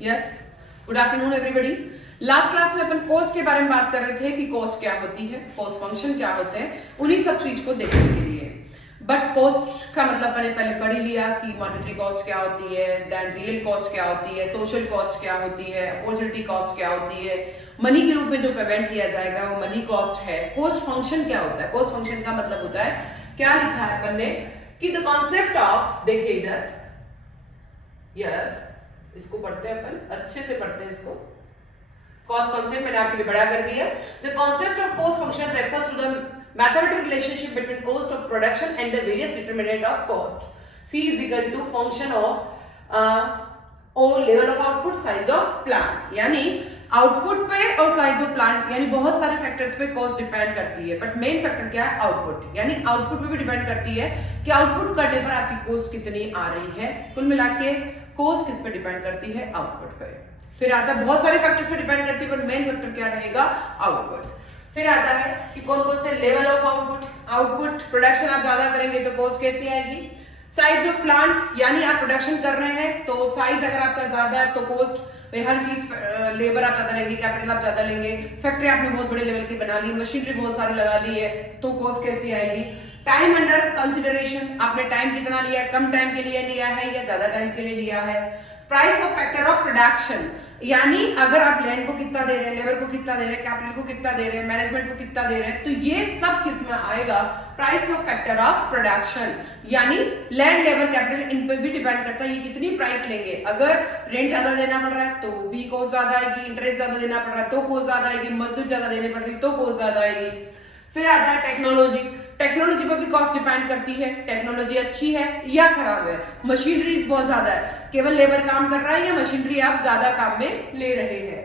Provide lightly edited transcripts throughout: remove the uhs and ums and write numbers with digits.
Yes, good afternoon everybody. Last class में अपन cost के बारे में बात कर रहे थे कि कॉस्ट क्या होती है, कॉस्ट फंक्शन क्या होते हैं, उन्हीं सब चीज को देखने के लिए। बट कॉस्ट का मतलब मैंने पहले पढ़ ही लिया कि मॉनेटरी कॉस्ट क्या होती है, देन रियल कॉस्ट क्या होती है, सोशल कॉस्ट क्या होती है, अपॉर्चुनिटी कॉस्ट क्या होती है, मनी के रूप में जो पेमेंट किया जाएगा वो मनी कॉस्ट है। कॉस्ट फंक्शन क्या होता है? कॉस्ट फंक्शन का मतलब होता है, क्या लिखा है अपन ने कि द कॉन्सेप्ट ऑफ, देखिए इधर, यस, इसको पढ़ते हैं अपन, अच्छे से पढ़ते हैं इसको। कॉस्ट फंक्शन मैंने आपके लिए बड़ा कर दिया। The concept of cost function refers to the mathematical relationship between cost of production and the various determinant of cost. C is equal to function of or level of output, size of plant. यानी output पे और size of plant, यानी बहुत सारे factors पे cost depend करती है, but main factor क्या है? आउटपुट। यानी आउटपुट पे भी डिपेंड करती है कि आउटपुट करने पर आपकी कॉस्ट कितनी आ रही है। कुल मिला के कॉस्ट किस पे डिपेंड करती है? आउटपुट पे। फिर आता है बहुत सारे फैक्टर्स पे डिपेंड करती है, पर मेन फैक्टर क्या रहेगा? आउटपुट। फिर आता है कि कौन कौन से लेवल ऑफ आउटपुट प्रोडक्शन आप ज्यादा करेंगे तो कॉस्ट कैसी आएगी? साइज ऑफ प्लांट, यानी आप प्रोडक्शन कर रहे हैं तो साइज अगर आपका ज्यादा है तो कॉस्ट, हर चीज लेबर आप ज्यादा लेंगे, कैपिटल आप ज्यादा लेंगे, फैक्ट्री आपने बहुत बड़े लेवल की बना ली, मशीनरी बहुत सारी लगा ली है तो कॉस्ट कैसी आएगी? टाइम अंडर कंसिडरेशन, आपने टाइम कितना लिया है, कम टाइम के लिए लिया है या ज्यादा टाइम के लिए लिया है। Price of factor of production, यानी अगर आप लैंड को कितना दे रहे हैं, लेबर को कितना दे रहे हैं, कैपिटल को कितना दे रहे हैं, मैनेजमेंट को कितना दे रहे हैं, तो ये सब किस में आएगा? Price of factor of production. यानी लैंड, लेबर, कैपिटल, इन पे भी डिपेंड करता है ये कितनी प्राइस लेंगे। अगर रेंट ज्यादा देना पड़ रहा है तो भी कॉस्ट ज्यादा आएगी, इंटरेस्ट ज्यादा देना पड़ रहा है तो कॉस्ट ज्यादा आएगी, मजदूर ज्यादा देने पड़ रही तो कॉस्ट ज्यादा आएगी। फिर आता है टेक्नोलॉजी, टेक्नोलॉजी पर भी कॉस्ट डिपेंड करती है। टेक्नोलॉजी अच्छी है या खराब है, मशीनरीज बहुत ज्यादा है, केवल लेबर काम कर रहा है या मशीनरी आप ज्यादा काम में ले रहे हैं।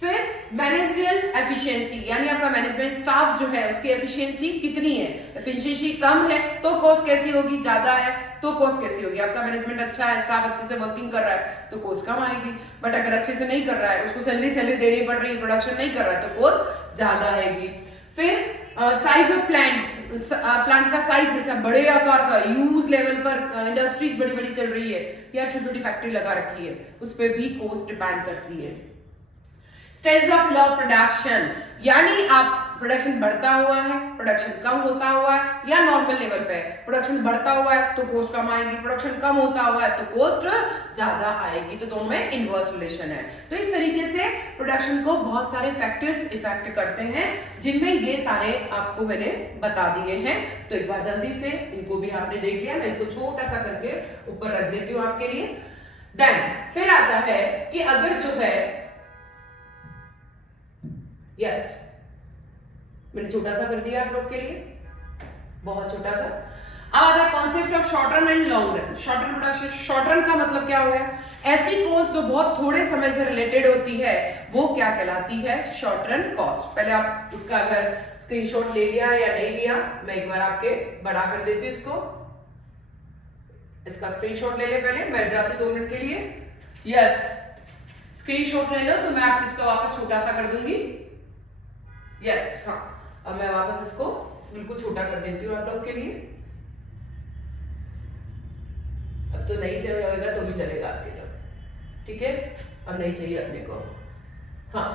फिर मैनेजरियल एफिशिएंसी, यानी आपका मैनेजमेंट स्टाफ जो है उसकी एफिशिएंसी कितनी है। एफिशिएंसी कम है तो कॉस्ट कैसी होगी? ज्यादा है तो कॉस्ट कैसी होगी? आपका मैनेजमेंट अच्छा है, स्टाफ अच्छे से वर्किंग कर रहा है तो कॉस्ट कम आएगी, बट अगर अच्छे से नहीं कर रहा है, उसको सैलरी देनी पड़ रही है, प्रोडक्शन नहीं कर रहा है तो कॉस्ट ज्यादा आएगी। फिर साइज ऑफ प्लांट का साइज कैसा, बड़े आकार का, यूज लेवल पर इंडस्ट्रीज बड़ी बड़ी चल रही है या छोटी छोटी फैक्ट्री लगा रखी है, उस पर भी कॉस्ट डिपेंड करती है। स्टेज ऑफ लॉ प्रोडक्शन, यानी आप प्रोडक्शन बढ़ता हुआ है, प्रोडक्शन कम होता हुआ है या नॉर्मल लेवल पे है। प्रोडक्शन बढ़ता हुआ है तो कॉस्ट कम आएगी, प्रोडक्शन कम होता हुआ है तो कॉस्ट ज्यादा आएगी, तो दोनों में इनवर्स रिलेशन है। तो इस तरीके से प्रोडक्शन को बहुत सारे फैक्टर्स इफेक्ट करते हैं, जिनमें ये सारे आपको मैंने बता दिए हैं। तो एक बार जल्दी से इनको भी आपने देख लिया, मैं इसको छोटा सा करके ऊपर रख देती हूँ आपके लिए। देन फिर आता है कि अगर जो है, यस, मैंने छोटा सा कर दिया आप लोग के लिए, बहुत छोटा सा। अब आता है concept of short run and long run. Short run production, short run का मतलब क्या हो गया? ऐसी कॉस्ट जो बहुत थोड़े समय से रिलेटेड होती है वो क्या कहलाती है? Short run cost. पहले आप उसका अगर स्क्रीनशॉट ले लिया या नहीं लिया, मैं एक बार आपके बड़ा कर देती हूँ इसको, इसका स्क्रीनशॉट ले ले, पहले बैठ जाते 2 मिनट के लिए। यस, स्क्रीनशॉट ले लो तो मैं आपको इसको वापस छोटा सा कर दूंगी। यस, हाँ, अब मैं वापस इसको बिल्कुल छोटा कर देती हूँ आप लोग के लिए। अब तो नहीं चलेगा तो भी चलेगा आपके तक, ठीक है? अब नहीं चाहिए अपने को। हाँ,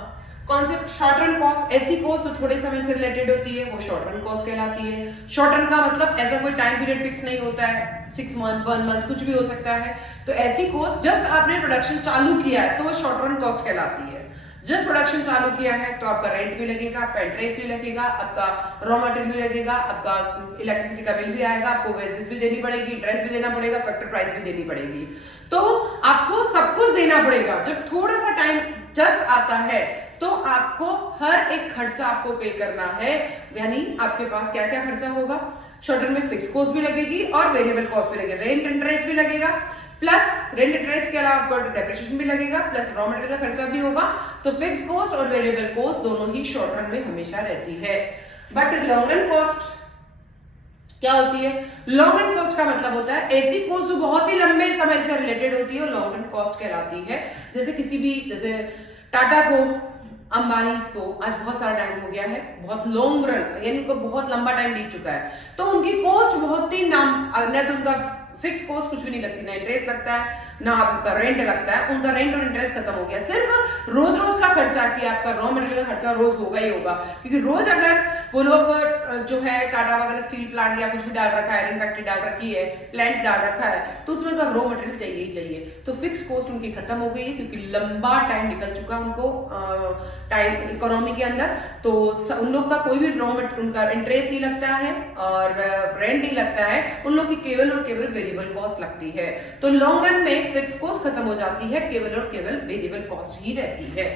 कॉन्सेप्ट शॉर्ट रन कॉस्ट, ऐसी कॉस्ट जो थोड़े समय से रिलेटेड होती है वो शॉर्ट रन कॉस्ट कहलाती है। शॉर्ट रन का मतलब ऐसा कोई टाइम पीरियड फिक्स नहीं होता है, 6 मंथ, 1 मंथ, कुछ भी हो सकता है। तो ऐसी कॉस्ट जस्ट आपने प्रोडक्शन चालू किया है तो वो शॉर्ट रन कॉस्ट कहलाती है। जस्ट प्रोडक्शन चालू किया है तो आपका रेंट भी लगेगा, आपका इंटरेस्ट भी लगेगा, आपका रॉ मटेरियल भी लगेगा, आपका इलेक्ट्रिसिटी का बिल भी आएगा, आपको वेजेस भी देनी पड़ेगी, इंटरेस्ट भी देना पड़ेगा, फैक्टर प्राइस भी देनी पड़ेगी। तो आपको सब कुछ देना पड़ेगा। जब थोड़ा सा टाइम जस्ट आता है तो आपको हर एक खर्चा आपको पे करना है। यानी आपके पास क्या क्या खर्चा होगा? शॉर्ट रन में फिक्स कॉस्ट भी लगेगी और वेरिएबल कॉस्ट भी लगेगा, रेंट इंटरेस्ट भी लगेगा, प्लस रेंट इंटरेस्ट के अलावा आपको डेप्रिसिएशन भी लगेगा, प्लस रॉ मटेरियल का खर्चा भी होगा। तो फिक्स कॉस्ट और वेरिएबल कॉस्ट दोनों ही शॉर्ट रन में हमेशा रहती है। बट लॉन्ग रन कॉस्ट क्या होती है? लॉन्ग रन कॉस्ट का मतलब होता है ऐसी कॉस्ट जो बहुत ही लंबे समय से रिलेटेड होती है, लॉन्ग रन कॉस्ट कहलाती है। जैसे किसी भी, जैसे टाटा को, अंबानी को आज बहुत सारा टाइम हो गया है, बहुत लॉन्ग रन, यानी उनको बहुत लंबा टाइम बीत चुका है, तो उनकी कॉस्ट बहुत ही न तो उनका फिक्स कॉस्ट कुछ भी नहीं लगती, ना इंटरेस्ट लगता है, ना आपका रेंट लगता है, उनका रेंट और इंटरेस्ट खत्म हो गया। सिर्फ रोज रोज का खर्चा कि आपका रॉ मटेरियल का खर्चा रोज होगा ही होगा, क्योंकि रोज अगर वो लोग जो है टाटा वगैरह स्टील प्लांट या कुछ भी डाल रखा है, आयरन फैक्ट्री डाल रखी है, प्लांट डाल रखा है, तो उसमें उनका रॉ मटेरियल चाहिए ही चाहिए। तो फिक्स कॉस्ट उनकी खत्म हो गई है, क्योंकि लंबा टाइम निकल चुका उनको टाइम इकोनॉमी के अंदर। तो उन लोग का कोई भी रॉ मटेरियल, उनका इंटरेस्ट नहीं लगता है और रेंट नहीं लगता है, उन लोग की केवल और केवल वेरिएबल कॉस्ट लगती है। तो लॉन्ग रन में फिक्स कॉस्ट खत्म हो जाती है, केवल और केवल वेरिएबल कॉस्ट ही रहती है।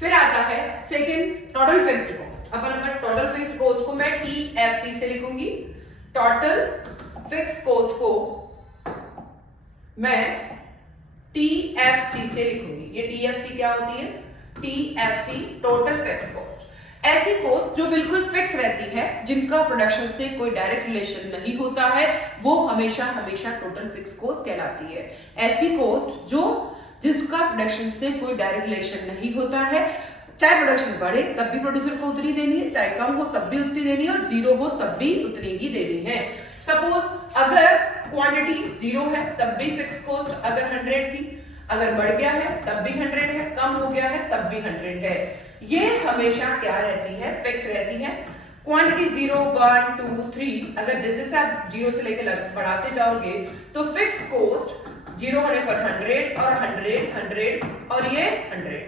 फिर आता है सेकंड, टोटल फिक्स्ड कॉस्ट। अपन टोटल फिक्स्ड कॉस्ट को मैं TFC से लिखूंगी। टोटल फिक्स्ड कॉस्ट को मैं TFC से लिखूंगी। ये TFC क्या होती है? TFC total fixed cost. ऐसी कॉस्ट जो बिल्कुल फिक्स रहती है, जिनका प्रोडक्शन से कोई डायरेक्ट रिलेशन नहीं होता है, वो हमेशा हमेशा टोटल फिक्स कॉस्ट कहलाती है। ऐसी कॉस्ट जो जिसका प्रोडक्शन से कोई डायरेक्ट रिलेशन नहीं होता है, चाहे प्रोडक्शन बढ़े तब भी प्रोड्यूसर को उतनी देनी है, चाहे कम हो तब भी उतनी देनी है, और जीरो हो तब भी उतनी ही देनी है। सपोज अगर क्वांटिटी 0 है तब भी फिक्स कॉस्ट अगर 100 थी, अगर बढ़ गया है तब भी 100 है, कम हो गया है तब भी 100 है। ये हमेशा क्या रहती है? फिक्स रहती है। क्वांटिटी 0, 1, 2, 3 अगर जैसे से आप 0 से लेकर बढ़ाते जाओगे तो फिक्स कॉस्ट 0 होने पर 100 और 100 और ये 100।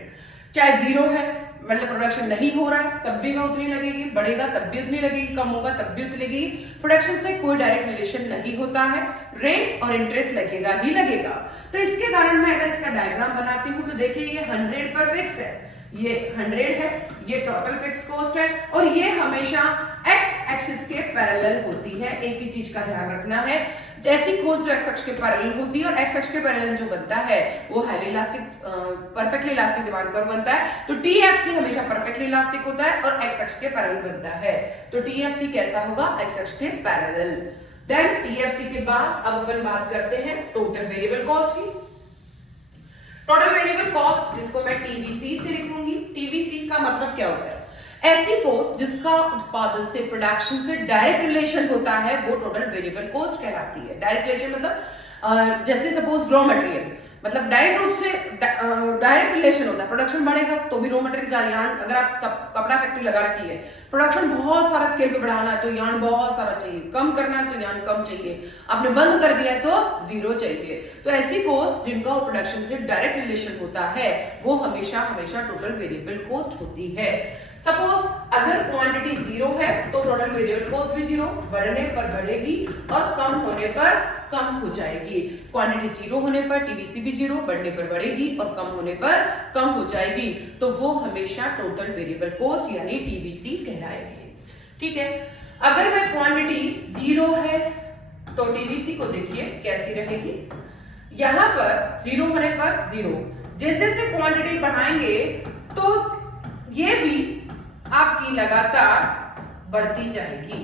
चाहे 0 है मतलब प्रोडक्शन नहीं हो रहा है तब भी वह उतनी लगेगी, बढ़ेगा तब भी उतनी लगेगी, कम होगा तब भी उतनी लगेगी। प्रोडक्शन से कोई डायरेक्ट रिलेशन नहीं होता है, रेंट और इंटरेस्ट लगेगा ही लगेगा। तो इसके कारण मैं अगर इसका डायग्राम बनाती हूँ तो देखिए ये 100 पर फिक्स है, ये 100 है, ये टोटल फिक्स कॉस्ट है, और ये हमेशा एक्स एक्सिस के पैरेलल होती है। एक ही चीज का ध्यान रखना है, जैसी कॉस्ट जो एक्स अक्ष के पैरेलल होती है, और एक्स अक्ष के पैरेलल जो बनता है वो highly elastic, perfectly elastic demand curve बनता है। तो TFC हमेशा परफेक्टली इलास्टिक होता है और एक्स अक्ष के पैरेलल बनता है। तो TFC कैसा होगा? एक्स अक्ष के पैरेलल। देन TFC के बाद अब अपन बात करते हैं टोटल वेरिएबल कॉस्ट की। टोटल वेरिएबल कॉस्ट जिसको मैं TVC से लिखूंगी। TVC का मतलब क्या होता है? ऐसी कॉस्ट जिसका उत्पादन से, प्रोडक्शन से डायरेक्ट रिलेशन होता है, वो टोटल वेरिएबल कॉस्ट कहलाती है। डायरेक्ट रिलेशन मतलब जैसे सपोज रॉ मटेरियल, मतलब डायरेक्ट रूप से डायरेक्ट रिलेशन होता है। प्रोडक्शन बढ़ेगा तो भी रॉ मटेरियल चाहिए। यार्न अगर आप कपड़ा फैक्ट्री लगा रखी है, प्रोडक्शन बहुत सारा स्केल पे बढ़ाना है तो यार्न बहुत सारा चाहिए, कम करना है तो यार्न कम चाहिए, आपने बंद कर दिया है तो 0 चाहिए। तो ऐसी कॉस्ट जिनका प्रोडक्शन से डायरेक्ट रिलेशन होता है वो हमेशा हमेशा टोटल वेरिएबल कॉस्ट होती है। सपोज अगर क्वांटिटी 0 है तो टोटल वेरिएबल कॉस्ट भी 0, बढ़ने पर बढ़ेगी और कम होने पर कम हो जाएगी। क्वांटिटी 0 होने पर TVC भी 0, बढ़ने पर बढ़ेगी और कम होने पर कम हो जाएगी, तो वो हमेशा टोटल वेरिएबल कॉस्ट यानी TVC कहलाएगी। ठीक है, अगर मैं क्वांटिटी 0 है तो TVC को देखिए कैसी रहेगी। यहां पर 0 होने पर 0, जैसे जैसे क्वांटिटी बढ़ाएंगे तो ये भी आपकी लगातार बढ़ती जाएगी,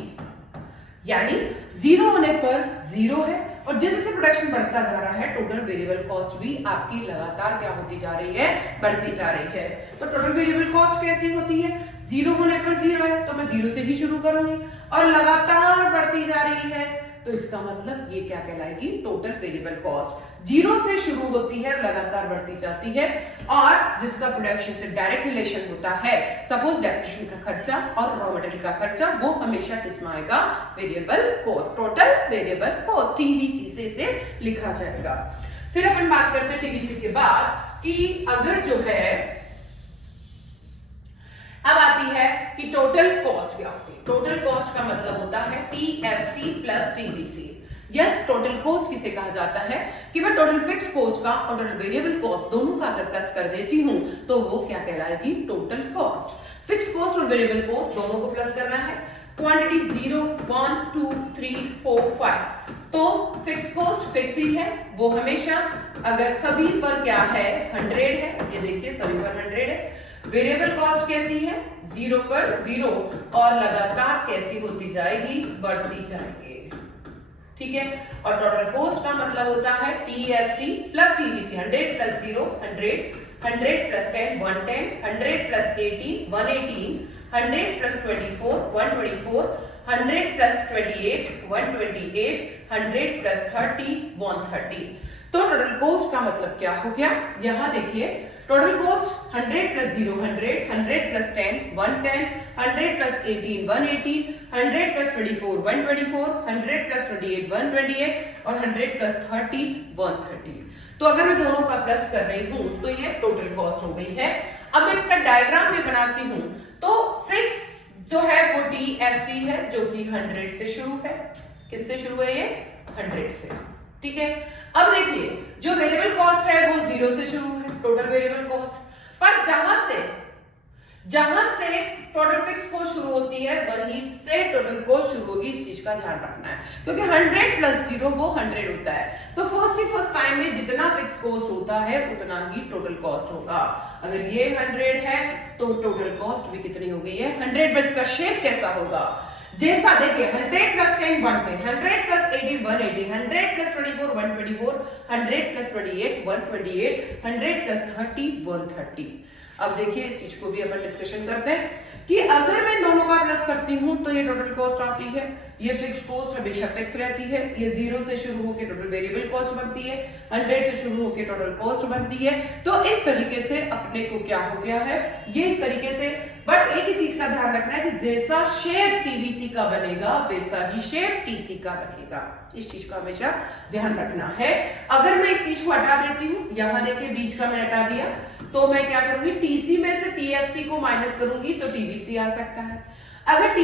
यानी 0 होने पर 0 है, और जैसे जैसे प्रोडक्शन बढ़ता जा रहा है टोटल वेरिएबल कॉस्ट भी आपकी लगातार क्या होती जा रही है? बढ़ती जा रही है। तो टोटल वेरिएबल कॉस्ट कैसी होती है? 0 होने पर 0 है तो मैं 0 से ही शुरू करूंगी, और लगातार बढ़ती जा रही है तो इसका मतलब ये क्या कहलाएगी? Total variable cost. 0 से शुरू होती है, लगातार बढ़ती जाती है, और जिसका प्रोडक्शन से डायरेक्ट रिलेशन होता है, सपोज डेप्रिसिएशन का खर्चा और रॉ मटेरियल का खर्चा, वो हमेशा किसमें आएगा? Variable cost, total variable cost, TVC से इसे लिखा जाएगा। फिर अपन बात करते हैं TVC के बाद कि अगर जो है अब आती है कि टोटल कॉस्ट क्या होती है। टोटल कॉस्ट का मतलब होता है TFC plus TVC। Yes, total cost किसे कहा जाता है कि मैं टोटल फिक्स कॉस्ट का और टोटल वेरिएबल कॉस्ट दोनों का अगर प्लस कर देती हूं तो वो क्या कहलाएगी? Total cost. फिक्स कॉस्ट और वेरिएबल कॉस्ट दोनों को प्लस करना है। क्वांटिटी 0, 1, 2, 3, 4, 5 तो फिक्स कॉस्ट फिक्स ही है, वो हमेशा अगर सभी पर क्या है? 100 है, ये देखिए सभी पर 100 है। वेरिएबल कॉस्ट कैसी है? 0 पर 0, और लगातार कैसी होती जाएगी? बढ़ती जाएगी। ठीक है, और टोटल कॉस्ट का मतलब होता है TFC plus TVC। 100 plus 0 100, 100 plus 10 110, 100 plus 18 118, 100 plus 24 124, 100 plus 28 128, 100 plus 30 130। तो टोटल कॉस्ट का मतलब क्या हो गया, यहां देखिए total cost 100 plus 0 100, 100 plus 10 110, 100 plus 18 118, 100 plus 24 124, 100 plus 28 128 और 100 प्लस 30 130। तो अगर मैं दोनों का प्लस कर रही हूं तो ये टोटल कॉस्ट हो गई है। अब मैं इसका डायग्राम भी बनाती हूं। तो फिक्स जो है वो TFC है जो कि 100 से शुरू है। किससे शुरू है ये? 100 से। ठीक है, अब देखिए जो वेरिएबल कॉस्ट है वो 0 से शुरू है, टोटल वेरिएबल कॉस्ट। पर जहां से टोटल फिक्स कॉस्ट शुरू होती है वहीं से टोटल कॉस्ट शुरू होगी, इस चीज का ध्यान रखना है, क्योंकि 100 प्लस 0 वो 100 होता है। तो फर्स्ट टाइम में जितना फिक्स कॉस्ट होता है उतना ही टोटल कॉस्ट होगा। अगर ये 100 है तो टोटल कॉस्ट भी कितनी हो गई है? 100। बट इसका शेप कैसा होगा? जैसा देखिए 100 plus 10 110, 100 plus 18 118, 100 plus 24 124, 100 plus 28 128, 100 plus 30 130। अब देखिए इस चीज को भी अपन डिस्कशन करते हैं कि अगर मैं दोनों का प्लस करती हूं तो ये टोटल कॉस्ट आती है। ये फिक्स कॉस्ट हमेशा फिक्स रहती है। ये 0 से शुरू होकर टोटल वेरिएबल कॉस्ट बनती है, 100 से शुरू होकर टोटल कॉस्ट बनती है। तो इस तरीके से अपने को क्या हो गया है, ये इस तरीके से। बट एक ही चीज का ध्यान रखना है कि जैसा शेप टीवीसी का बनेगा वैसा ही शेप टीसी का बनेगा। इस चीज का हमेशा ध्यान रखना है। अगर मैं इस चीज को हटा देती हूँ, यहां देखिए बीच का मैंने हटा दिया, तो मैं क्या करूंगी, टीसी में से टीएफसी को माइनस करूंगी तो टीवीसी आ सकता है। अगर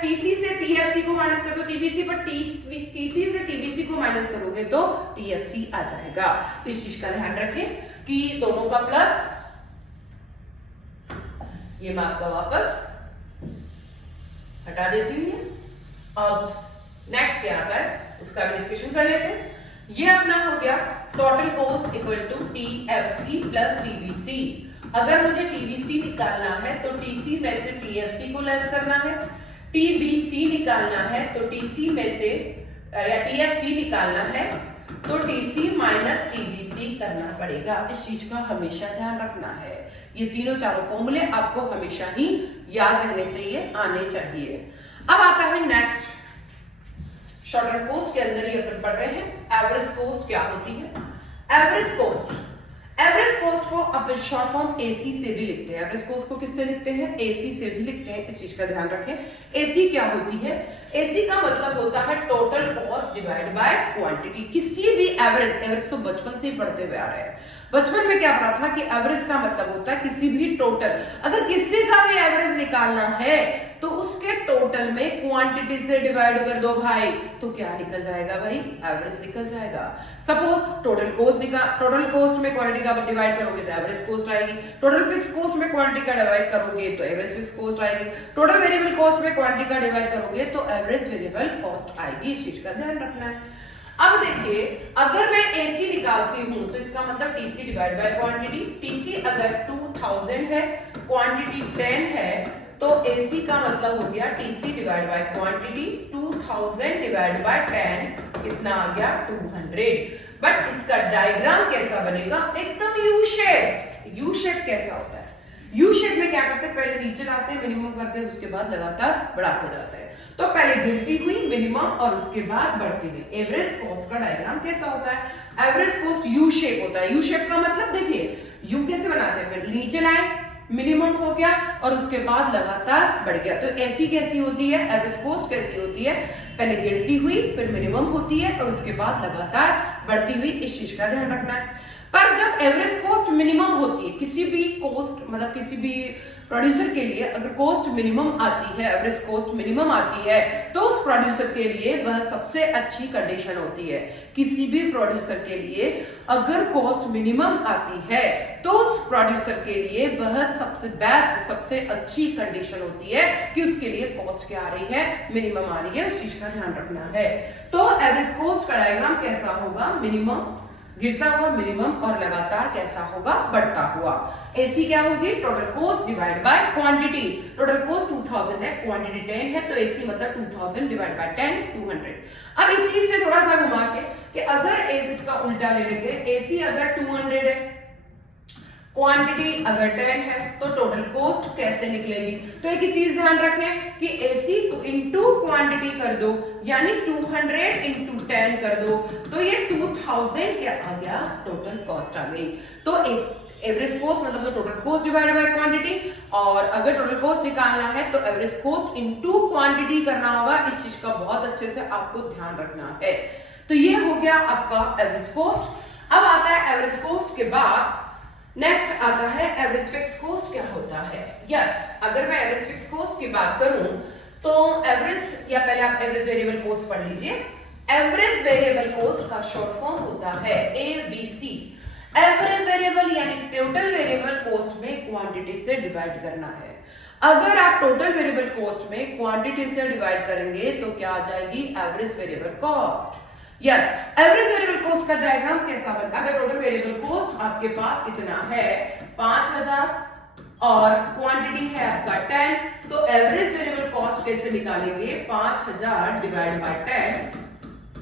टीसी से टीएफसी को माइनस कर दो टीवीसी, पर टीसी से टीवीसी को माइनस करोगे तो टीएफसी आ जाएगा। तो इस चीज का ध्यान रखें कि दोनों का प्लस, ये मैं आपका वापस हटा देती हूँ। अब नेक्स्ट क्या आता है उसका भी डिस्कशन कर लेते हैं। ये अपना हो गया total cost equal to TFC plus TVC. अगर मुझे टीवीसी निकालना है तो टीसी में से टीएफसी को लेस करना है, टीवीसी निकालना है तो टीसी में से या टीएफसी निकालना है तो टीसी माइनस टीवीसी करना पड़ेगा। इस चीज का हमेशा ध्यान रखना है। ये तीनों चारों फॉर्मूले आपको हमेशा ही याद रहने चाहिए, आने चाहिए। अब आता है नेक्स्ट, शॉर्ट कॉस्ट के अंदर ही अपन पढ़ रहे हैं एवरेज कॉस्ट क्या होती है। एवरेज कॉस्ट को अपन शॉर्ट फॉर्म एसी से भी लिखते हैं। एवरेज कॉस्ट को किससे लिखते हैं? एसी से भी लिखते हैं। इस चीज का ध्यान रखें। एसी क्या होती है? एसी का मतलब होता है total cost divide by quantity. किसी भी एवरेज तो बचपन से ही पढ़ते हुए आ रहे हैं। बचपन में क्या पढ़ा था कि एवरेज का मतलब होता है किसी भी टोटल, अगर किसी का भी एवरेज निकालना है तो उसके टोटल में क्वांटिटी से डिवाइड कर दो भाई, तो क्या निकल जाएगा भाई? एवरेज निकल जाएगा। सपोज टोटल कॉस्ट में क्वांटिटी का डिवाइड करोगे तो एवरेज कॉस्ट आएगी। टोटल फिक्स कॉस्ट में क्वांटिटी का डिवाइड करोगे तो एवरेज फिक्स कॉस्ट आएगी। टोटल वेरिएबल कॉस्ट में क्वांटिटी का डिवाइड करोगे तो एवरेज वेरिएबल कॉस्ट आएगी। इस चीज का ध्यान रखना है। अब देखिए अगर मैं एसी निकालती हूं तो इसका मतलब TC divide by quantity. TC अगर 2000 है, क्वांटिटी 10 है, तो एसी का मतलब हो गया TC divide by quantity. 2000 divide by 10 कितना आ गया? 200। बट इसका डायग्राम कैसा बनेगा? एकदम यू शेप। यू शेप कैसा होता है? यू शेप में क्या करते हैं, पहले नीचे लाते हैं, मिनिमम करते हैं, उसके बाद लगातार बढ़ाते जाते हैं। तो पहले गिरती हुई मिनिमम और उसके बाद बढ़ती हुई। एवरेज कॉस्ट का डायग्राम कैसा होता है? एवरेज कॉस्ट यू शेप होता है। यू शेप का मतलब देखिए यू कैसे बनाते हैं, फिर नीचे लाए, मिनिमम हो गया और उसके बाद लगातार बढ़ गया। तो ऐसी कैसी होती है एवरेज कॉस्ट? कैसी होती है? पहले गिरती हुई, फिर मिनिमम होती है और उसके बाद लगातार बढ़ती हुई। इस चीज का ध्यान रखना है। पर जब एवरेज कॉस्ट मिनिमम होती है, किसी भी कॉस्ट मतलब किसी भी प्रोड्यूसर के लिए अगर कॉस्ट मिनिमम आती है, एवरेज कॉस्ट मिनिमम आती है, तो उस प्रोड्यूसर के लिए वह सबसे अच्छी कंडीशन होती है। किसी भी प्रोड्यूसर के लिए अगर कॉस्ट मिनिमम आती है तो उस प्रोड्यूसर के लिए वह सबसे बेस्ट, सबसे अच्छी कंडीशन होती है कि उसके लिए कॉस्ट क्या आ रही है? मिनिमम आ रही है। उस चीज का ध्यान रखना है। तो एवरेज कॉस्ट का डायग्राम कैसा होगा? मिनिमम, गिरता हुआ मिनिमम और लगातार कैसा होगा? बढ़ता हुआ। एसी क्या होगी? Total cost divide by quantity. Total cost 2000 है, क्वांटिटी 10 है, तो एसी मतलब 2000 डिवाइड बाय 10 200। अब इसी से थोड़ा सा घुमा के कि अगर इसका उल्टा ले लेते हैं, एसी अगर 200 है, क्वांटिटी अगर 10 है तो टोटल कॉस्ट कैसे निकलेगी। तो एक ही चीज ध्यान रखें कि AC इंटू क्वांटिटी कर दो, यानी 200 इंटू 10 कर दो, तो ये 2000 क्या आ गया, टोटल कॉस्ट आ गई। तो एक एवरेज कॉस्ट मतलब total cost divided by quantity, और अगर टोटल कॉस्ट निकालना है तो एवरेज कॉस्ट इनटू क्वांटिटी करना होगा। इस चीज का बहुत अच्छे से आपको ध्यान रखना है। तो ये हो गया आपका एवरेज कॉस्ट। अब आता है एवरेज कॉस्ट के बाद नेक्स्ट आता है एवरेज फिक्स कॉस्ट क्या होता है। यस, अगर मैं एवरेज फिक्स कॉस्ट की बात करूं तो एवरेज, या पहले आप एवरेज वेरिएबल कॉस्ट पढ़ लीजिए। एवरेज वेरिएबल कॉस्ट का शॉर्ट फॉर्म होता है एवीसी। एवरेज वेरिएबल यानी टोटल वेरिएबल कॉस्ट में क्वांटिटी से डिवाइड करना है। अगर आप टोटल वेरिएबल कॉस्ट में क्वांटिटी से डिवाइड करेंगे तो क्या आ जाएगी, average variable cost. Yes, average variable cost का डायग्राम कैसा बनता है। अगर टोटल वेरिएबल कॉस्ट आपके पास कितना है 5000 और क्वांटिटी है आपका 10, तो एवरेज वेरिएबल कॉस्ट कैसे निकालेंगे, 5000 डिवाइड बाय 10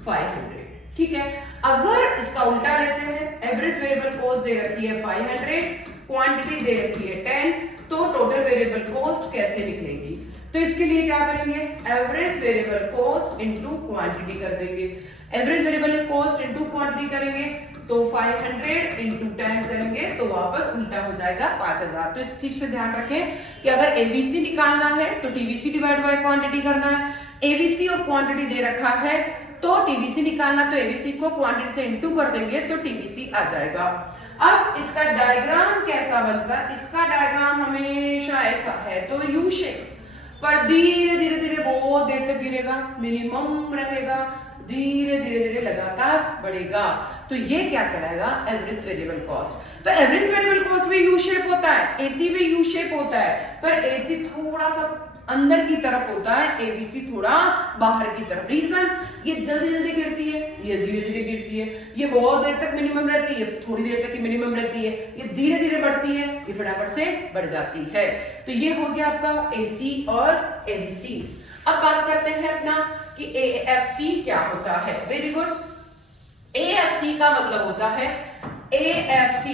500। ठीक है, अगर इसका उल्टा लेते हैं, एवरेज वेरिएबल कॉस्ट दे रखी है 500, क्वांटिटी दे रखी है 10, तो टोटल वेरिएबल कॉस्ट कैसे निकलेगी। तो इसके लिए क्या करेंगे, average variable cost into quantity कर देंगे। Average variable cost into quantity करेंगे तो 500 इनटू 10 करेंगे तो वापस उल्टा हो जाएगा 5000। तो इस चीज से ध्यान रखें कि अगर एबीसी निकालना है तो टीवीसी डिवाइड बाय क्वांटिटी करना है। एबीसी और क्वांटिटी दे रखा है तो टीवीसी निकालना, तो एबीसी को क्वांटिटी से इनटू कर देंगे तो टीवीसी आ जाएगा। अब इसका डायग्राम कैसा बनता है, इसका डायग्राम हमेशा ऐसा है, तो यू शेप पर धीरे धीरे धीरे बहुत देर तक गिरेगा, मिनिमम रहेगा, धीरे धीरे धीरे लगातार बढ़ेगा। तो ये क्या कहलाएगा, एवरेज वेरिएबल कॉस्ट। तो एवरेज वेरिएबल कॉस्ट भी यू शेप होता है, एसी भी यू शेप होता है, पर एसी थोड़ा सा अंदर की तरफ होता है, एबीसी थोड़ा बाहर की तरफ। रीजन, ये जल्दी जल्दी गिरती है, ये धीरे धीरे गिरती है, ये बहुत देर तक मिनिमम रहती है, थोड़ी देर तक मिनिमम रहती है, ये धीरे धीरे बढ़ती है, ये फटाफट से बढ़ जाती है। तो ये हो गया आपका एसी और एबीसी। अब बात करते हैं अपना कि एएफसी क्या होता है। वेरी गुड, एएफसी का मतलब होता है AFC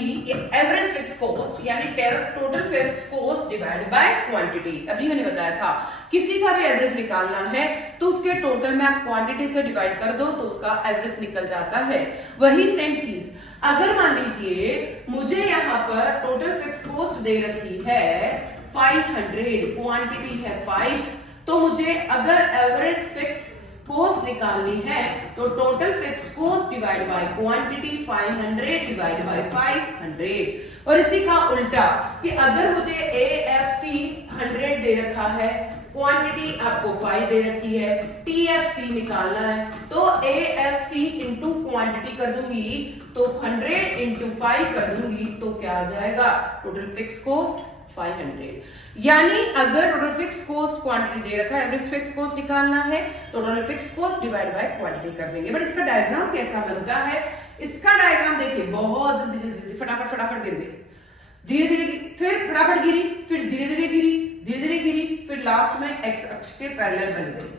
एवरेज फिक्स कॉस्ट, यानी total fix cost divide by quantity. अभी मैंने बताया था किसी का भी एवरेज निकालना है तो उसके टोटल में आप क्वांटिटी से डिवाइड कर दो तो उसका एवरेज निकल जाता है। वही सेम चीज अगर मान लीजिए मुझे यहाँ पर टोटल फिक्स कॉस्ट दे रखी है 500, क्वांटिटी है 5, तो मुझे अगर एवरेज फिक्स कॉस्ट निकालनी है तो total fix cost divide by quantity 500 divide by 500। और इसी का उल्टा कि अगर मुझे AFC 100 दे रखा है, क्वांटिटी आपको 5 दे रखी है, TFC निकालना है तो AFC इंटू क्वांटिटी कर दूंगी तो 100 इंटू 5 कर दूंगी तो क्या आ जाएगा, टोटल फिक्स कॉस्ट 500। यानी अगर टोटल फिक्स कॉस्ट क्वांटिटी दे रखा है, एवरेज फिक्स कॉस्ट निकालना है तो total fix cost divide by quantity कर देंगे। बट इसका डायग्राम कैसा बनता है, इसका डायग्राम देखिए बहुत जल्दी जल्दी फटाफट फटाफट गिर गई, धीरे धीरे फिर फटाफट गिरी, फिर धीरे धीरे गिरी, धीरे धीरे गिरी, फिर लास्ट में एक्स अक्ष के पैरेलल बन गई।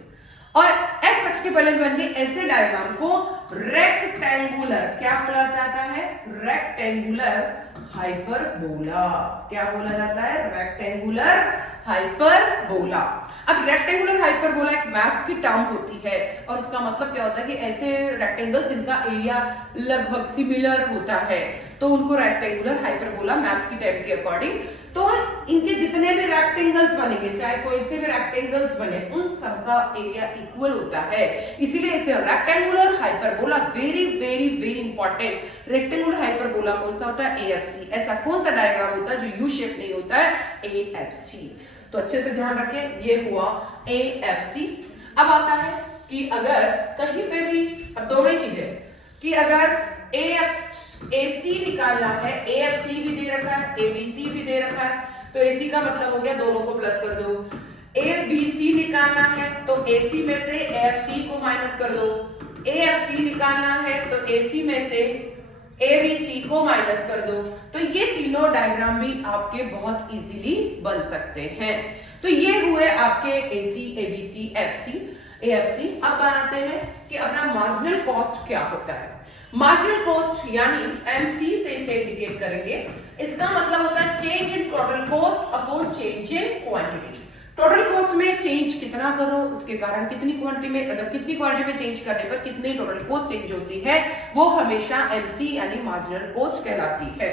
और एक्स अक्ष के पैरेलल बन गई, ऐसे डायग्राम को रेक्टेंगुलर क्या बोला जाता है, रेक्टेंगुलर हाइपरबोला। क्या बोला जाता है, रेक्टेंगुलर हाइपरबोला। अब रेक्टेंगुलर हाइपरबोला एक मैथ्स की टर्म होती है और इसका मतलब क्या होता है कि ऐसे रेक्टेंगल्स इनका एरिया लगभग सिमिलर होता है तो उनको रेक्टेंगुलर हाइपरबोला मैथ्स की टर्म के अकॉर्डिंग। तो इनके जितने भी रेक्टेंगल्स बनेंगे, चाहे कोई से भी रेक्टेंगल्स बने, उन सबका एरिया इक्वल होता है, इसीलिए इसे rectangular hyperbola. Very very very important, rectangular hyperbola कौन सा होता है, AFC। ऐसा कौन सा डायग्राम होता है जो यू शेप नहीं होता है, AFC। तो अच्छे से ध्यान रखें, ये हुआ AFC। अब आता है कि अगर कहीं पे भी, अब दोनों ही चीजें, कि अगर AC निकालना है, AFC भी दे रखा है, ABC भी दे रखा है, तो AC का मतलब हो गया दोनों को प्लस कर दो। ABC निकालना है तो AC में से AFC को माइनस कर दो, AFC निकालना है तो AC में से ABC को माइनस कर दो। तो ये तीनों डायग्राम भी आपके बहुत इजीली बन सकते हैं। तो ये हुए आपके AC, ABC, AFC। अब बनाते हैं कि अपना मार्जिनल कॉस्ट क्या होता है। मार्जिनल कॉस्ट यानी MC से इसे इंडिकेट करेंगे इसका मतलब होता है change in total cost upon change in quantity. Total cost में चेंज कितना करो उसके कारण कितनी क्वांटिटी में, मतलब कितनी क्वांटिटी में चेंज करने पर कितनी टोटल कॉस्ट चेंज होती है, वो हमेशा एमसी यानी मार्जिनल कॉस्ट कहलाती है।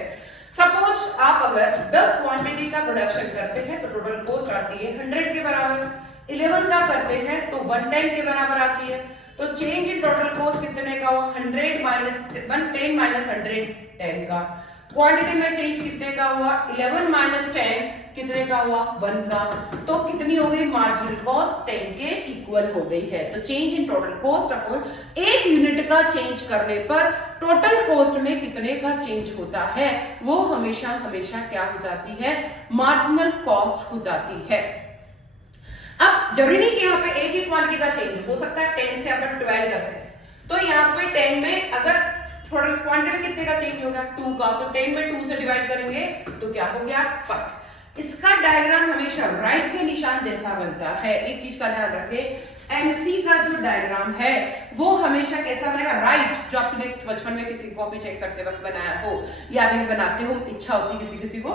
सपोज आप अगर 10 क्वांटिटी का प्रोडक्शन करते हैं तो टोटल कॉस्ट आती है 100 के बराबर, 11 का करते हैं तो 110 के बराबर आती है। तो चेंज इन टोटल कॉस्ट कितने का हुआ, 100 माइनस 110 माइनस 100 10 का। क्वांटिटी में चेंज कितने का हुआ, 11 माइनस 10 कितने का हुआ, 1 का। तो कितनी हो गई, मार्जिनल कॉस्ट 10 के इक्वल हो गई है। तो change in total cost upon 1 unit का चेंज करने पर टोटल कॉस्ट में कितने का चेंज होता है, वो हमेशा हमेशा क्या हो जाती है, मार्जिनल कॉस्ट हो जाती है। अब जरूरी नहीं कि यहाँ पे एक ही क्वांटिटी का चेंज हो सकता है, 10 से अपन 12 करते हैं तो यहाँ पे 10 में अगर टोटल क्वांटिटी में कितने का चेंज होगा, 2 का, तो 10 में 2 से डिवाइड करेंगे तो क्या हो गया, 5। इसका डायग्राम हमेशा राइट के निशान जैसा बनता है। एक चीज का ध्यान रखें, एमसी का जो डायग्राम है वो हमेशा कैसा बनेगा, राइट, जो आपने बचपन में किसी कॉपी चेक करते वक्त बनाया हो या भी बनाते हो, इच्छा होती किसी किसी को,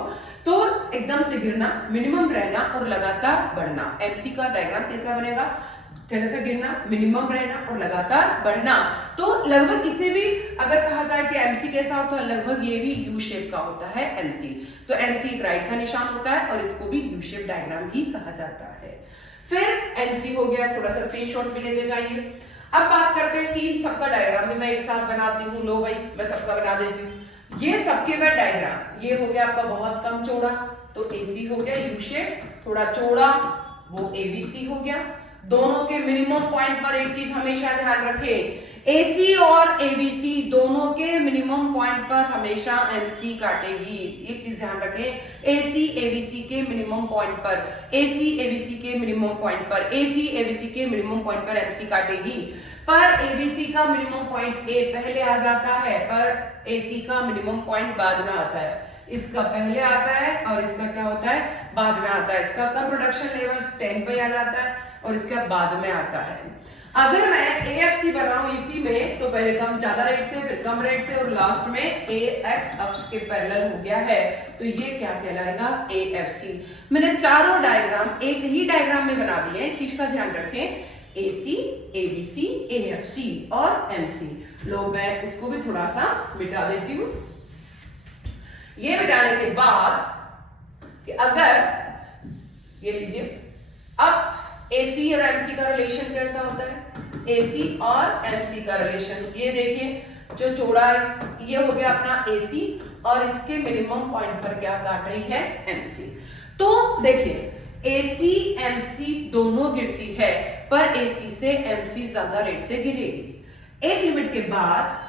तो एकदम से गिरना, मिनिमम रहना और लगातार बढ़ना। एमसी का डायग्राम कैसा बनेगा, थोड़ा सा गिरना, मिनिमम रहना और लगातार बढ़ना। तो लगभग इसे भी अगर कहा जाए कि एमसी कैसा होता है, लगभग ये भी यू शेप का होता है एमसी। तो एमसी एक राइट का निशान होता है और इसको भी यू शेप डायग्राम ही कहा जाता है। फिर एमसी हो गया, थोड़ा सा स्क्रीनशॉट भी लेते जाइए। अब बात करते हैं कि सबका डायग्राम भी मैं एक साथ बनाती हूँ। लो भाई, मैं सबका बना देती हूँ। ये सबके बाद डायग्राम, ये हो गया आपका बहुत कम चौड़ा, तो एसी हो गया यू शेप, थोड़ा चौड़ा वो एबीसी हो गया। दोनों के मिनिमम पॉइंट पर एक चीज हमेशा ध्यान रखें, एसी और एबीसी दोनों के मिनिमम पॉइंट पर हमेशा एमसी काटेगी। एक चीज ध्यान रखें, एसी एबीसी के मिनिमम पॉइंट पर, एसी एबीसी के मिनिमम पॉइंट पर, एसी एबीसी के मिनिमम पॉइंट पर एमसी काटेगी। पर एबीसी का मिनिमम पॉइंट ए पहले आ जाता है, पर एसी का मिनिमम पॉइंट बाद में आता है। इसका पहले आता है और इसका क्या होता है, बाद में आता है। इसका का प्रोडक्शन लेवल 10 पे आ जाता है और इसका बाद में आता है। अगर मैं एएफसी बनाऊं इसी में, तो पहले कम ज्यादा रेट से, फिर कम रेट से और लास्ट में ए एक्स अक्ष के पैरेलल हो गया है, तो ये क्या कहलाएगा, एएफसी। मैंने चारों डायग्राम एक ही डायग्राम में बना दिए हैं, इस चीज का ध्यान रखें, एसी एबीसी एएफसी और एमसी। लो मैं इसको भी थोड़ा सा मिटा देती हूँ। ये मिटाने के बाद कि अगर ये लीजिए, अब एसी और एमसी का रिलेशन कैसा होता है, एसी और एमसी का रिलेशन, ये देखिए जो चौड़ा है ये हो गया अपना एसी और इसके मिनिमम पॉइंट पर क्या काट रही है, एमसी। तो देखिए एसी एमसी दोनों गिरती है, पर एसी से एमसी ज्यादा रेट से गिरेगी। एक लिमिट के बाद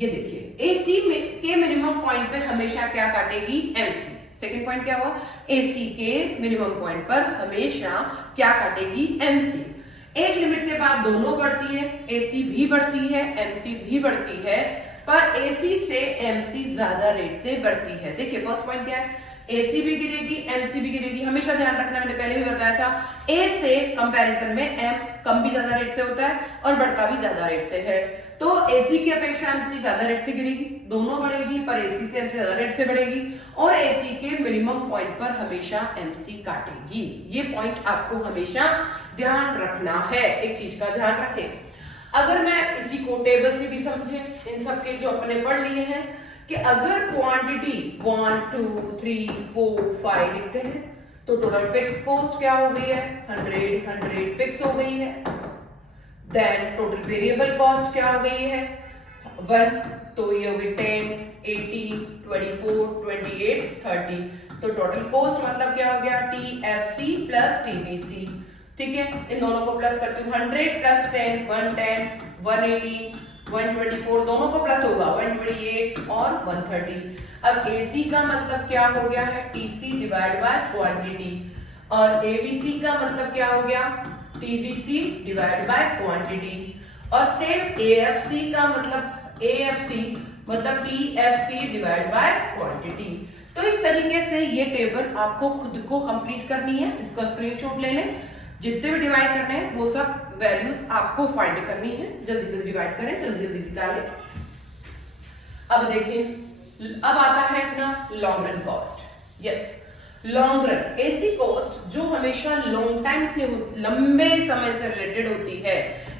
ये देखिए एसी में के मिनिमम पॉइंट पे हमेशा क्या काटेगी, एमसी। सेकंड पॉइंट क्या हुआ, एसी के मिनिमम पॉइंट पर हमेशा क्या काटेगी, एमसी। एक लिमिट के बाद दोनों बढ़ती है, एसी भी बढ़ती है एमसी भी बढ़ती है, पर एसी से एमसी ज्यादा रेट से बढ़ती है। देखिए फर्स्ट पॉइंट क्या है, एसी भी गिरेगी एमसी भी गिरेगी। हमेशा ध्यान रखना, मैंने पहले भी बताया था, ए से कंपैरिजन में एम कम भी ज्यादा रेट से होता है और बढ़ता भी ज्यादा रेट से है। तो एसी की अपेक्षा एमसी ज्यादा रेट से गिरेगी, दोनों बढ़ेगी पर एसी से एमसी ज्यादा रेट से बढ़ेगी, और एसी के मिनिमम पॉइंट पर हमेशा एमसी काटेगी। ये पॉइंट आपको हमेशा ध्यान रखना है, एक चीज का ध्यान रखें। अगर मैं इसी को टेबल से भी समझे, इन सब के जो अपने पढ़ लिए हैं, कि अगर क्वांटिटी 1 2 3 4 5 लिखते हैं तो टोटल फिक्स कॉस्ट क्या हो गई है, 100 फिक्स हो गई है। देन टोटल वेरिएबल कॉस्ट क्या हो गई है, 1, तो ये हो गई 10 18 24 28 30। तो टोटल कॉस्ट मतलब क्या हो गया, टीएफसी प्लस टीबीसी। ठीक है, इन दोनों को प्लस करती हूँ, 100 प्लस 10 110 118 124 दोनों को प्लस होगा 128 और 130। अब एसी का मतलब क्या हो गया है, टीसी डिवाइड बाय क्वांटिटी, और एबीसी का मतलब क्या हो गया, टीबीसी डिवाइड बाय क्वांटिटी, और सेम एएफसी का मतलब एएफसी मतलब टीएफसी डिवाइड बाय क्वांटिटी। तो इस तरीके से ये टेबल आपको खुद को कंप्लीट करनी है, इसका स्क्रीनशॉट ले लें। जितने भी डिवाइड करने हैं वो सब वैल्यूज आपको फाइंड करनी है, जल्दी जल्दी डिवाइड करें, जल्दी जल्दी निकालें। अब देखिए अब आता है अपना long run cost. Yes, long run ऐसी कॉस्ट जो हमेशा लॉन्ग टाइम से लंबे समय से रिलेटेड होती है,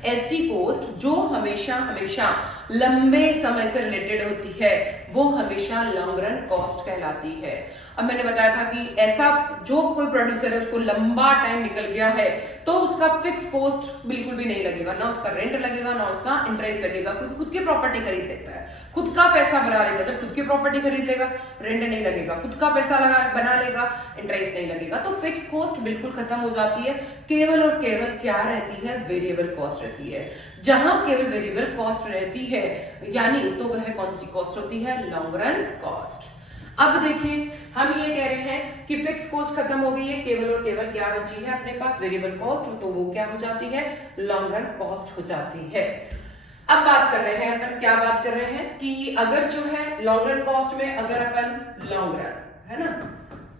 ऐसी कॉस्ट जो हमेशा हमेशा लंबे समय से रिलेटेड होती है, वो हमेशा लॉन्ग रन कॉस्ट कहलाती है। अब मैंने बताया था कि ऐसा जो कोई प्रोड्यूसर है उसको लंबा टाइम निकल गया है तो उसका फिक्स कॉस्ट बिल्कुल भी नहीं लगेगा, ना उसका रेंट लगेगा ना उसका इंटरेस्ट लगेगा, क्योंकि खुद की प्रॉपर्टी खरीद लेता है, खुद का पैसा बना लेता है। जब खुद की प्रॉपर्टी खरीद लेगा रेंट नहीं लगेगा, खुद का पैसा लगा बना लेगा इंटरेस्ट नहीं लगेगा, तो फिक्स कॉस्ट बिल्कुल खत्म हो जाती है। केवल और केवल क्या रहती है, वेरिएबल कॉस्ट रहती है। जहां केवल वेरिएबल कॉस्ट रहती है यानी तो वह कौन सी कॉस्ट होती है, लॉन्ग रन कॉस्ट। अब देखिए हम ये कह रहे हैं कि फिक्स कॉस्ट खत्म हो गई है, केवल और केवल क्या बची है अपने पास, वेरिएबल कॉस्ट, तो वो क्या हो जाती है, लॉन्ग रन कॉस्ट हो जाती है। अब बात कर रहे हैं अपन, क्या बात कर रहे हैं कि अगर जो है लॉन्ग रन कॉस्ट में अगर अपन लॉन्ग रन है ना,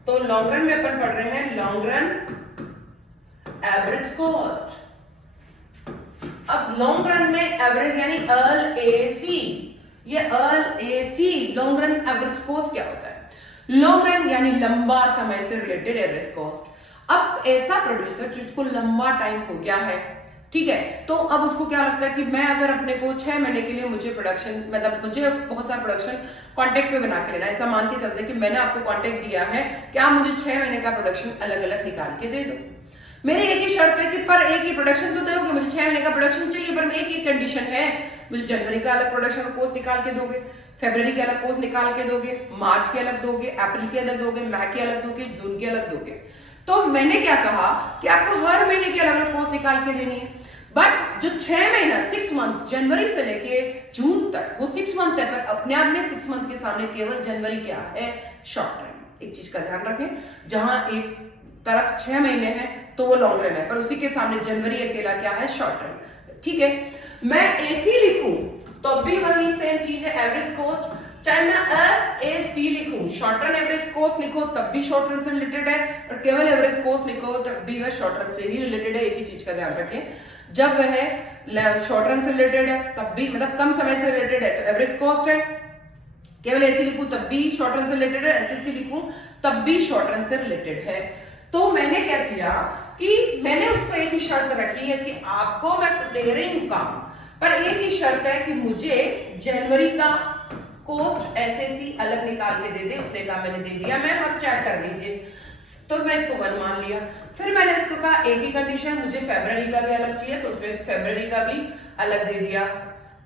तो लॉन्ग रन में अपन पढ़ रहे हैं लॉन्ग रन एवरेज कॉस्ट। अब लॉन्ग रन में एवरेज यानी LAC, ये LAC long run average cost क्या होता है, लॉन्ग रन यानी लंबा समय से रिलेटेड एवरेज कॉस्ट। अब ऐसा प्रोड्यूसर जिसको लंबा टाइम हो गया है, ठीक है, तो अब उसको क्या लगता है कि मैं अगर अपने को 6 महीने के लिए मुझे प्रोडक्शन, मतलब मुझे बहुत सारा प्रोडक्शन कॉन्टेक्ट पे बना के लेना, ऐसा मान के चलते कि मैंने आपको कॉन्टेक्ट दिया है कि आप मुझे 6 महीने का प्रोडक्शन अलग अलग निकाल के दे दो। मेरी एक ही शर्त है कि पर एक ही प्रोडक्शन तो दोगे, मुझे 6 महीने का प्रोडक्शन चाहिए, पर एक ही कंडीशन है, मुझे जनवरी का अलग प्रोडक्शन कोर्स निकाल के दोगे, फरवरी के अलग कोर्स निकाल के दोगे, मार्च के अलग दोगे, अप्रैल के अलग दोगे, मई के अलग दोगे, जून के अलग दोगे। तो मैंने क्या कहा कि आपको हर महीने के अलग अलग कोर्स निकाल के देनी है, बट जो 6 महीना 6 मंथ जनवरी से लेके जून तक वो 6 मंथ है, पर अपने आप में 6 मंथ के सामने केवल जनवरी क्या है, शॉर्ट रन। एक चीज का ध्यान रखें, जहां एक तरफ 6 महीने हैं तो वो लॉन्ग रन है, पर उसी के सामने जनवरी अकेला क्या है, शॉर्ट रन। ठीक है, मैं AC लिखूं तो भी वही सेम चीज है, एवरेज कॉस्ट, चाहे मैं SAC लिखूं, शॉर्ट रन एवरेज कॉस्ट लिखो तब भी शॉर्ट रन से रिलेटेड है, और केवल एवरेज कॉस्ट लिखो तब भी वह शॉर्ट रन से ही रिलेटेड है। एक ही चीज का ध्यान रखें, जब वह शॉर्ट रन से रिलेटेड है तब भी, मतलब कम समय से रिलेटेड है तो एवरेज कॉस्ट है, केवल AC लिखूं तब भी शॉर्ट रन से रिलेटेड है, SAC लिखूं तब भी शॉर्ट रन से रिलेटेड है। तो मैंने क्या किया कि मैंने उसको एक ही शर्त रखी है कि आपको मैं दे रही हूं काम, पर एक ही शर्त है कि मुझे जनवरी का कॉस्ट SAC अलग निकाल के दे दे। उसने कहा मैंने दे दिया, मैम आप चेक कर लीजिए, तो मैं इसको 1 मान लिया। फिर मैंने इसको कहा एक ही कंडीशन, मुझे फरवरी का भी अलग चाहिए, तो उसने फरवरी का भी अलग दे दिया।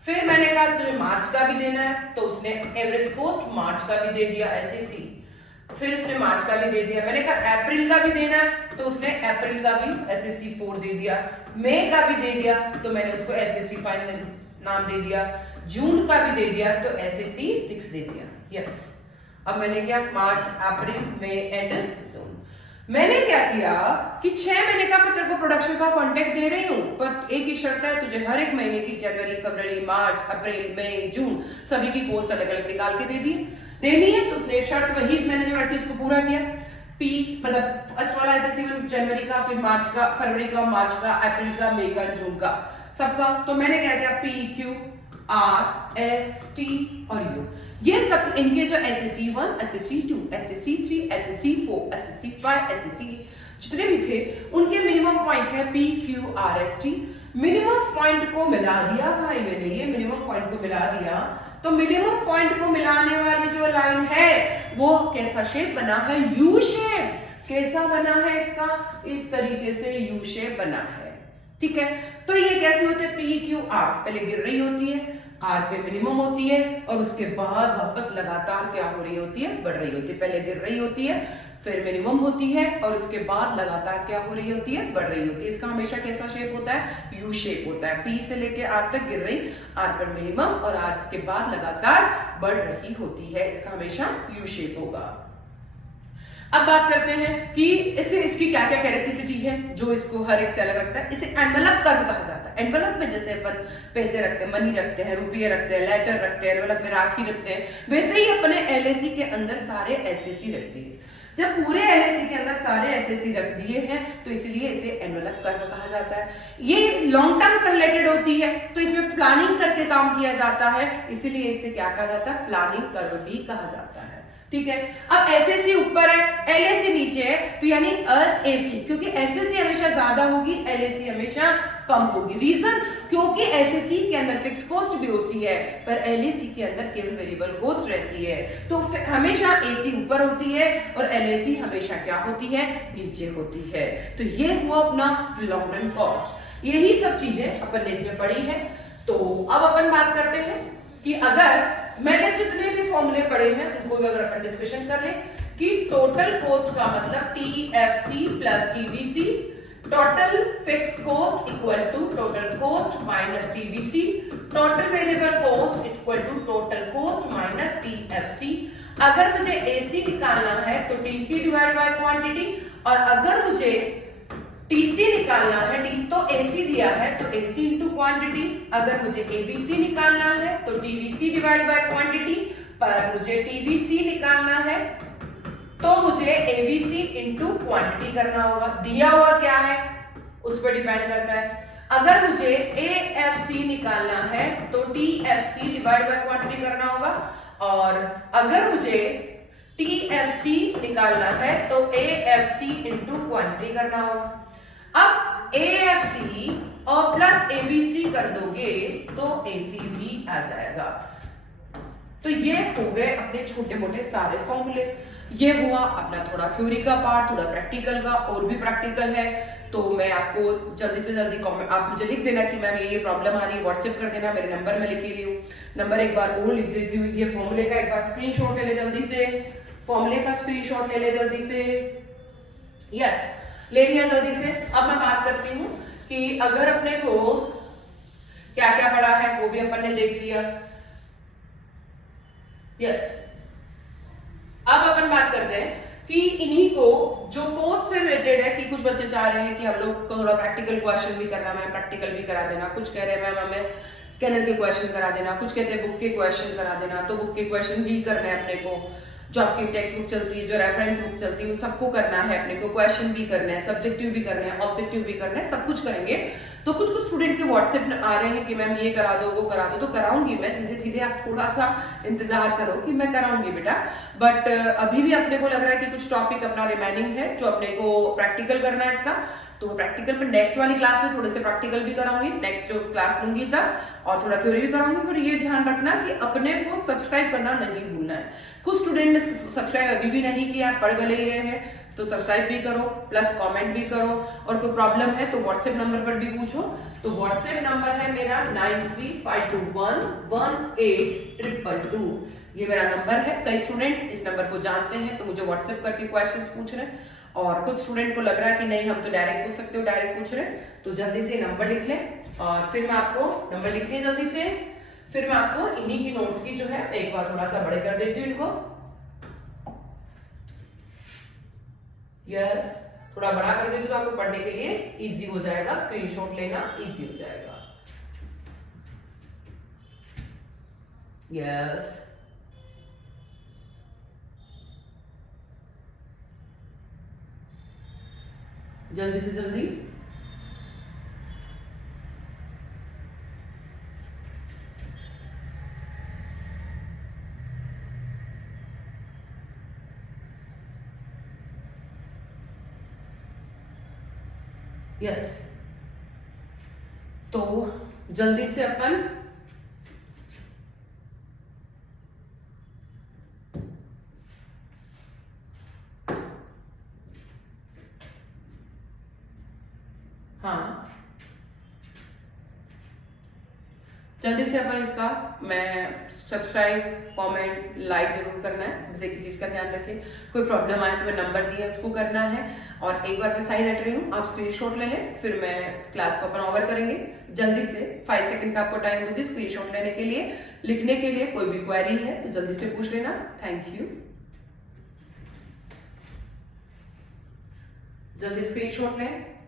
फिर मैंने कहा तुझे मार्च का भी देना है, तो उसने एवरेज कॉस्ट मार्च का भी दे दिया SAC, फिर उसने मार्च का भी दे दिया। मैंने कहा अप्रैल का भी देना है, तो उसने अप्रैल का भी SAC 4 दे दिया। मई का भी दे दिया तो मैंने उसको SAC 5 नाम दे दिया। जून का भी दे दिया तो SAC 6 दे दिया। यस, अब मैंने क्या, मार्च अप्रैल मई एंड जून। मैंने क्या किया कि 6 महीने का मैं तेरे को प्रोडक्शन का कॉन्ट्रैक्ट दे रही हूँ, पर एक ही शर्त है, तुझे हर एक महीने की जनवरी फरवरी मार्च अप्रैल मई जून सभी की कॉस्ट अलग अलग निकाल के देनी है। तो उसने शर्त वही मैंने जो रखी उसको पूरा किया। P मतलब फर्स्ट वाला SAC जनवरी का, फिर मार्च का, फरवरी का, मार्च का, अप्रैल का, मई का, जून का, सबका। तो मैंने क्या किया, PQ R S T और U, ये सब इनके जो SAC 1, SAC 2, SAC 3, SAC 4, SAC 5, SAC जितने भी थे उनके मिनिमम पॉइंट है PQRST। मिनिमम पॉइंट को मिला दिया भाई मैंने, ये मिनिमम पॉइंट को मिला दिया, तो मिनिमम पॉइंट को मिलाने वाली जो लाइन है वो कैसा शेप बना है, यू शेप। कैसा बना है इसका, इस तरीके से यू शेप बना है। ठीक है, तो ये कैसे होते हैं, PQR पहले गिर रही होती है, R पे मिनिमम होती है, और उसके बाद वापस लगातार क्या हो रही होती है, बढ़ रही होती है। पहले गिर रही होती है, फिर मिनिमम होती है, और उसके बाद लगातार क्या हो रही होती है, बढ़ रही होती है। इसका हमेशा कैसा शेप होता है, यू शेप होता है। P से लेके R तक गिर रही, R पर मिनिमम, और R के बाद लगातार बढ़ रही होती है। इसका हमेशा यू शेप होगा। अब बात करते हैं कि इसकी क्या क्या कैरेक्टरिस्टिक है जो इसको हर एक से अलग रखता है। इसे एनवेलप कर्व कहा जाता है। एनवेलप में जैसे अपन पैसे रखते हैं, मनी रखते हैं, रुपये रखते हैं, लेटर रखते हैं, एनवेलप में राखी रखते हैं, वैसे ही अपने LAC के अंदर सारे SAC रखते हैं। जब पूरे एलएसी के अंदर सारे एसएसी रख दिए हैं तो इसलिए इसे एनवेलप कर्व कहा जाता है। ये लॉन्ग टर्म से रिलेटेड होती है तो इसमें प्लानिंग करके काम किया जाता है, इसीलिए इसे क्या कहा जाता है, प्लानिंग कर्व भी कहा जाता है। ठीक है, अब एसएसी ऊपर है, एलएसी नीचे है, तो यानी एसएसी, क्योंकि एसएसी हमेशा ज्यादा होगी, एलएसी हमेशा कम होगी। रीजन, क्योंकि एसएसी के अंदर फिक्स कॉस्ट भी होती है पर एलएसी के अंदर केवल वेरिएबल कॉस्ट रहती है, तो हमेशा एसी ऊपर होती है और एलएसी हमेशा क्या होती है, नीचे होती है। तो ये हुआ अपना लॉन्ग रन कॉस्ट। यही सब चीजें अपन ने इसमें पढ़ी है। तो अब अपन बात करते हैं कि अगर मैंने जितने भी फॉर्मूले पढ़े हैं उनको भी अगर अपन डिस्कशन कर लें कि टोटल कॉस्ट का मतलब TFC plus TVC, total fix cost equal to total cost minus TVC, total variable cost equal to total cost minus TFC. अगर मुझे एसी निकालना है तो टीसी डिवाइड बाय क्वांटिटी, और अगर मुझे टीसी निकालना है, तो एसी दिया है तो एसी इंटू क्वांटिटी, अगर मुझे एबीसी निकालना है तो टीवीसी डिवाइड बाय क्वांटिटी, पर मुझे टीवीसी निकालना है तो मुझे एबीसी इंटू क्वांटिटी करना होगा। दिया हुआ क्या है उस पर डिपेंड करता है। अगर मुझे एएफसी निकालना है तो टीएफसी डिवाइड बाय क्वांटिटी करना होगा, और अगर मुझे टीएफसी निकालना है तो एएफसी इंटू क्वांटिटी करना होगा। अब एएफसी और प्लस एबीसी कर दोगे तो एसी भी आ जाएगा। तो ये हो गए अपने छोटे मोटे सारे फॉर्मूले। ये हुआ अपना थोड़ा थ्योरी का पार्ट, थोड़ा प्रैक्टिकल का, और भी प्रैक्टिकल है तो मैं आपको जल्दी से जल्दी कमेंट आप मुझे लिख देना कि मैम ये प्रॉब्लम आ रही है, व्हाट्सएप कर देना, मेरे नंबर में लिख रही हूँ, नंबर एक बार और लिख देती हूँ। ये फॉर्मूले का एक बार स्क्रीनशॉट ले ले जल्दी से, फॉर्मूले का स्क्रीनशॉट ले ले जल्दी से, यस ले लिया जल्दी से। अब मैं बात करती हूँ कि अगर अपने को क्या क्या पढ़ा है वो भी अपन ने देख लिया, यस। अब अपन बात करते हैं कि इन्हीं को जो कोर्स से रिलेटेड है कि कुछ बच्चे चाह रहे हैं कि हम लोग को थोड़ा प्रैक्टिकल क्वेश्चन भी करना, मैम प्रैक्टिकल भी करा देना, कुछ कह रहे हैं मैम हमें स्कैनर के क्वेश्चन करा देना, कुछ कहते हैं बुक के क्वेश्चन करा देना, तो बुक के क्वेश्चन भी करना है अपने को, जो आपकी टेक्स्ट बुक चलती है, जो रेफरेंस बुक चलती है, उन सबको करना है अपने को, क्वेश्चन भी करना है, सब्जेक्टिव भी करना है, ऑब्जेक्टिव भी करना है, सब कुछ करेंगे। तो कुछ स्टूडेंट के व्हाट्सएप में आ रहे हैं कि मैम ये करा दो वो करा दो, तो कराऊंगी मैं धीरे धीरे, आप थोड़ा सा इंतजार करो कि मैं कराऊंगी बेटा। बट अभी भी अपने को लग रहा है कि कुछ टॉपिक अपना रिमेनिंग है जो अपने को प्रैक्टिकल करना है इसका, तो प्रैक्टिकल में नेक्स्ट वाली क्लास में थोड़े से प्रैक्टिकल भी कराऊंगी, नेक्स्ट जो क्लास लूंगी तब, और थोड़ा थ्योरी भी कराऊंगी। पर ये ध्यान रखना कि अपने को सब्सक्राइब करना नहीं भूलना है। कुछ स्टूडेंट ने सब्सक्राइब अभी भी नहीं किया, पढ़ भले ही रहे हैं, तो सब्सक्राइब भी करो, प्लस कमेंट भी करो, और कोई प्रॉब्लम है तो व्हाट्सएप नंबर पर भी पूछो। तो व्हाट्सएप नंबर है मेरा 9352118222, ये मेरा नंबर है। कई स्टूडेंट इस नंबर को जानते हैं तो मुझे व्हाट्सएप करके क्वेश्चंस पूछ रहे हैं, और कुछ स्टूडेंट को लग रहा है कि नहीं हम तो डायरेक्ट पूछ सकते हो, डायरेक्ट पूछ रहे हैं, तो जल्दी से नंबर लिख लें। और फिर मैं आपको नंबर लिख लें जल्दी से, फिर मैं आपको इन्हीं की नोट्स की जो है एक बार थोड़ा सा बड़े कर देती हूँ इनको, यस थोड़ा बड़ा कर देती हूँ, आपको पढ़ने के लिए इजी हो जाएगा, स्क्रीनशॉट लेना इजी हो जाएगा, यस। जल्दी से जल्दी, यस। तो जल्दी से अपन हाँ जल्दी से अपन इसका मैं सब्सक्राइब कमेंट लाइक जरूर करना है, बस एक चीज का ध्यान रखें, कोई प्रॉब्लम आए तो मैं नंबर दिया उसको करना है। और एक बार मैं साइन हट रही हूँ, आप स्क्रीनशॉट ले लें, फिर मैं क्लास को अपन ओवर करेंगे। जल्दी से 5 सेकंड का आपको टाइम दूंगी स्क्रीनशॉट लेने के लिए, लिखने के लिए। कोई भी क्वेरी है तो जल्दी से पूछ लेना। Thank you. जल्दी स्क्रीनशॉट लें।